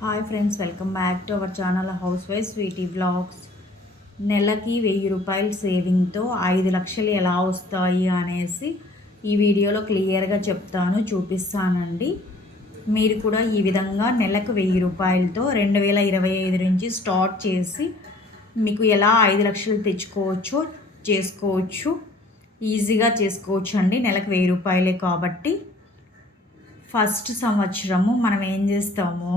Hi friends welcome back to our channel housewife Sweety blogs నెలకి వెయ్యి రూపాయల సేవింగ్తో ఐదు లక్షలు ఎలా వస్తాయి అనేసి ఈ వీడియోలో క్లియర్గా చెప్తాను చూపిస్తానండి. మీరు కూడా ఈ విధంగా నెలకు వెయ్యి రూపాయలతో రెండు వేల ఇరవై ఐదు నుంచి స్టార్ట్ చేసి మీకు ఎలా ఐదు లక్షలు తెచ్చుకోవచ్చో చేసుకోవచ్చు. ఈజీగా చేసుకోవచ్చు అండి నెలకు వెయ్యి రూపాయలే కాబట్టి. ఫస్ట్ సంవత్సరము మనం ఏం చేస్తామో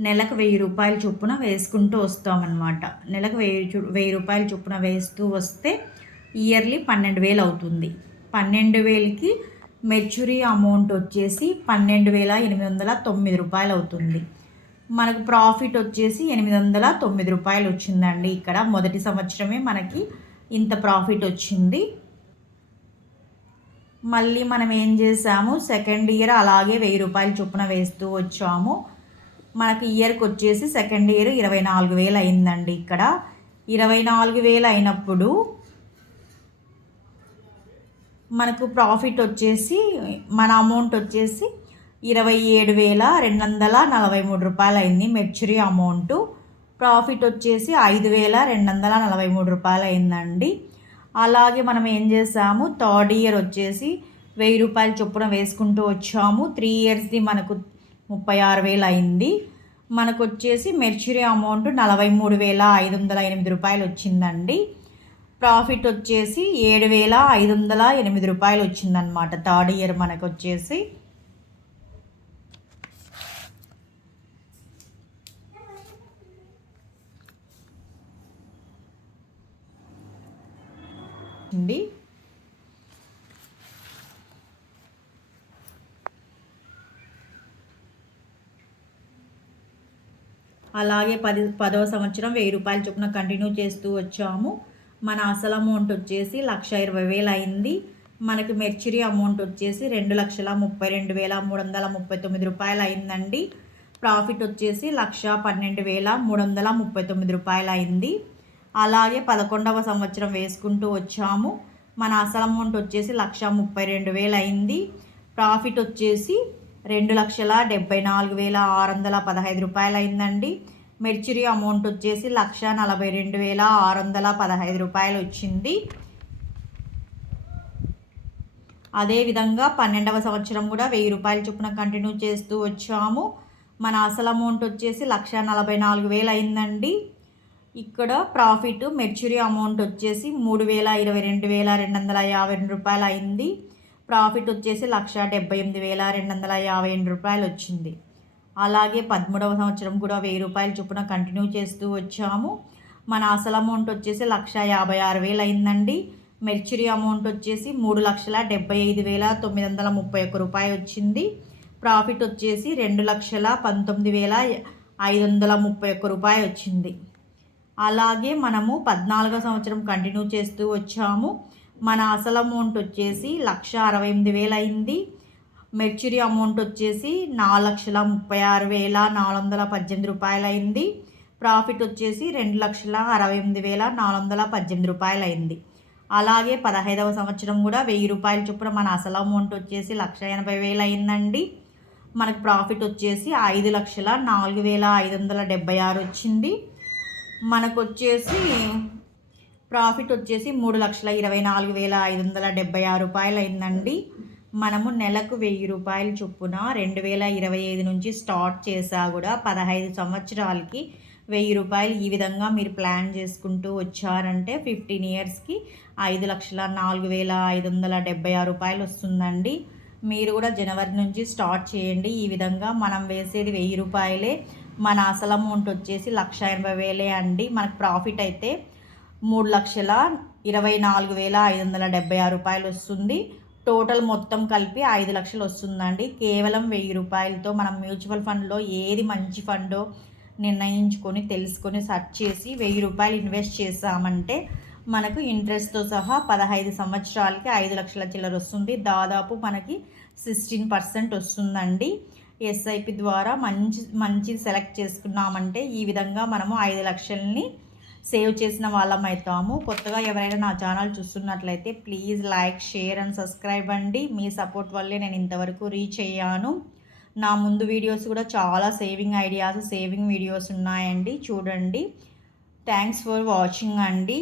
నెలకు వెయ్యి రూపాయల చొప్పున వేసుకుంటూ వస్తామన్నమాట. నెలకు వెయ్యి చు- వెయ్యి రూపాయల చొప్పున వేస్తూ వస్తే ఇయర్లీ పన్నెండు వేలు అవుతుంది. పన్నెండు వేలకి మెచ్యూరీ అమౌంట్ వచ్చేసి పన్నెండు వేల ఎనిమిది వందల తొమ్మిది రూపాయలు అవుతుంది. మనకు ప్రాఫిట్ వచ్చేసి ఎనిమిది వందల తొమ్మిది రూపాయలు వచ్చిందండి. ఇక్కడ మొదటి సంవత్సరమే మనకి ఇంత ప్రాఫిట్ వచ్చింది. మళ్ళీ మనం ఏం చేసాము సెకండ్ ఇయర్ అలాగే వెయ్యి రూపాయల చొప్పున వేస్తూ వచ్చాము. మనకి ఇయర్కి వచ్చేసి సెకండ్ ఇయర్ ఇరవై నాలుగు వేలు అయిందండి ఇక్కడ. ఇరవై నాలుగు వేలు అయినప్పుడు మనకు ప్రాఫిట్ వచ్చేసి మన అమౌంట్ వచ్చేసి ఇరవై ఏడు వేల రెండు వందల నలభై మూడు రూపాయలు అయింది మెచ్యూరీ అమౌంట్ ప్రాఫిట్ వచ్చేసి ఐదు వేల రెండు వందల నలభై మూడు రూపాయలు అయిందండి. అలాగే మనం ఏం చేసాము థర్డ్ ఇయర్ వచ్చేసి వెయ్యి రూపాయలు చొప్పున వేసుకుంటూ వచ్చాము. త్రీ ఇయర్స్ది మనకు ముప్పై ఆరు వేలు అయింది. మనకు వచ్చేసి మెచ్యూరీ అమౌంట్ నలభై మూడు వేల ఐదు వందల ఎనిమిది రూపాయలు వచ్చిందండి ప్రాఫిట్ వచ్చేసి ఏడు వేల ఐదు వందల ఎనిమిది రూపాయలు వచ్చిందనమాట థర్డ్ ఇయర్ మనకు వచ్చేసి అండి. అలాగే పది పదవ సంవత్సరం వెయ్యి రూపాయల చొప్పున కంటిన్యూ చేస్తూ వచ్చాము. మన అసలు అమౌంట్ వచ్చేసి లక్ష ఇరవై వేలు అయింది. మనకి మెర్చురీ అమౌంట్ వచ్చేసి రెండు లక్షల ముప్పై రెండు వేల మూడు వందల ముప్పై తొమ్మిది రూపాయలు అయిందండి. ప్రాఫిట్ వచ్చేసి లక్ష పన్నెండు వేల మూడు వందల ముప్పై తొమ్మిది రూపాయలు అయింది. అలాగే పదకొండవ సంవత్సరం వేసుకుంటూ వచ్చాము. మన అసలు అమౌంట్ వచ్చేసి లక్ష ముప్పై రెండు వేలు అయింది. ప్రాఫిట్ వచ్చేసి రెండు లక్షల డెబ్బై నాలుగు వేల ఆరు వందల పదహైదు రూపాయలు అయిందండి మెర్చురీ అమౌంట్ వచ్చేసి లక్ష నలభై రెండు వేల ఆరు వందల పదహైదు రూపాయలు వచ్చింది అదేవిధంగా పన్నెండవ సంవత్సరం కూడా వెయ్యి రూపాయల చొప్పున కంటిన్యూ చేస్తూ వచ్చాము. మన అసలు అమౌంట్ వచ్చేసి లక్ష నలభై నాలుగు వేలు అయిందండి ఇక్కడ ప్రాఫిట్ మెర్చురీ అమౌంట్ వచ్చేసి మూడు వేల ఇరవై రెండు వేల రెండు వందల యాభై రెండు రూపాయలు అయింది ప్రాఫిట్ వచ్చేసి లక్ష డెబ్బై ఎనిమిది వేల రెండు వందల యాభై ఎనిమిది రూపాయలు వచ్చింది. అలాగే పదమూడవ సంవత్సరం కూడా వెయ్యి రూపాయల చొప్పున కంటిన్యూ చేస్తూ వచ్చాము. మన అసలు అమౌంట్ వచ్చేసి లక్ష యాభై ఆరు వేలు అయిందండి. మెర్చురీ అమౌంట్ వచ్చేసి మూడు లక్షల డెబ్బై ఐదు వేల తొమ్మిది వందల ముప్పై ఒక్క రూపాయి వచ్చింది. ప్రాఫిట్ వచ్చేసి రెండు లక్షల పంతొమ్మిది వేల ఐదు వందల ముప్పై ఒక్క రూపాయి వచ్చింది. అలాగే మనము పద్నాలుగో సంవత్సరం కంటిన్యూ చేస్తూ వచ్చాము. మన అసలు అమౌంట్ వచ్చేసి లక్ష అరవై ఎనిమిది వేలు అయింది. మెచ్యూరీ అమౌంట్ వచ్చేసి నాలుగు లక్షల ముప్పై ఆరు వేల నాలుగు వందల పద్దెనిమిది రూపాయలు అయింది. ప్రాఫిట్ వచ్చేసి రెండు లక్షల అరవై ఎనిమిది వేల నాలుగు వందల పద్దెనిమిది రూపాయలు అయింది. అలాగే పదహైదవ సంవత్సరం కూడా వెయ్యి రూపాయల చొప్పున మన అసలు అమౌంట్ వచ్చేసి లక్ష ఎనభై వేలు అయిందండి. మనకు ప్రాఫిట్ వచ్చేసి ఐదు లక్షల నాలుగు వేల ఐదు వందల డెబ్బై ఆరు వచ్చింది. మనకు వచ్చేసి ప్రాఫిట్ వచ్చేసి మూడు లక్షల ఇరవై నాలుగు వేల ఐదు వందల డెబ్బై ఆరు రూపాయలు అయిందండి మనము నెలకు వెయ్యి రూపాయలు చొప్పున రెండు వేల ఇరవై ఐదు నుంచి స్టార్ట్ చేసా కూడా పదహైదు సంవత్సరాలకి వెయ్యి రూపాయలు ఈ విధంగా మీరు ప్లాన్ చేసుకుంటూ వచ్చారంటే ఫిఫ్టీన్ ఇయర్స్కి ఐదు లక్షల నాలుగు వేల ఐదు వందల డెబ్బై ఆరు రూపాయలు వస్తుందండి. మీరు కూడా జనవరి నుంచి స్టార్ట్ చేయండి. ఈ విధంగా మనం వేసేది వెయ్యి రూపాయలే. మన అసలు అమౌంట్ వచ్చేసి లక్ష ఎనభై వేలే అండి. మనకు ప్రాఫిట్ అయితే మూడు లక్షల ఇరవై నాలుగు వేల ఐదు వందల డెబ్బై ఆరు రూపాయలు వస్తుంది టోటల్ మొత్తం కలిపి ఐదు లక్షలు వస్తుందండి కేవలం వెయ్యి రూపాయలతో మనం మ్యూచువల్ ఫండ్లో ఏది మంచి ఫండో నిర్ణయించుకొని తెలుసుకొని సెర్చ్ చేసి వెయ్యి రూపాయలు ఇన్వెస్ట్ చేసామంటే మనకు ఇంట్రెస్ట్తో సహా పదహైదు సంవత్సరాలకి ఐదు లక్షల చిల్లర వస్తుంది దాదాపు మనకి సిక్స్టీన్ పర్సెంట్ వస్తుందండి. ఎస్ఐపి ద్వారా మంచి మంచి సెలెక్ట్ చేసుకున్నామంటే ఈ విధంగా మనము ఐదు లక్షల్ని సేవ్ చేసిన వాళ్ళం అవుతాము కొత్తగా ఎవరైనా నా ఛానల్ చూస్తున్నట్లయితే please like share and subscribe అండి. మీ సపోర్ట్ వల్లే నేను ఇంతవరకు రీచ్ అయ్యాను. నా ముందు వీడియోస్ కూడా చాలా సేవింగ్ ఐడియాస్ సేవింగ్ వీడియోస్ ఉన్నాయండి. చూడండి. థ్యాంక్స్ ఫర్ వాచింగ్ అండి.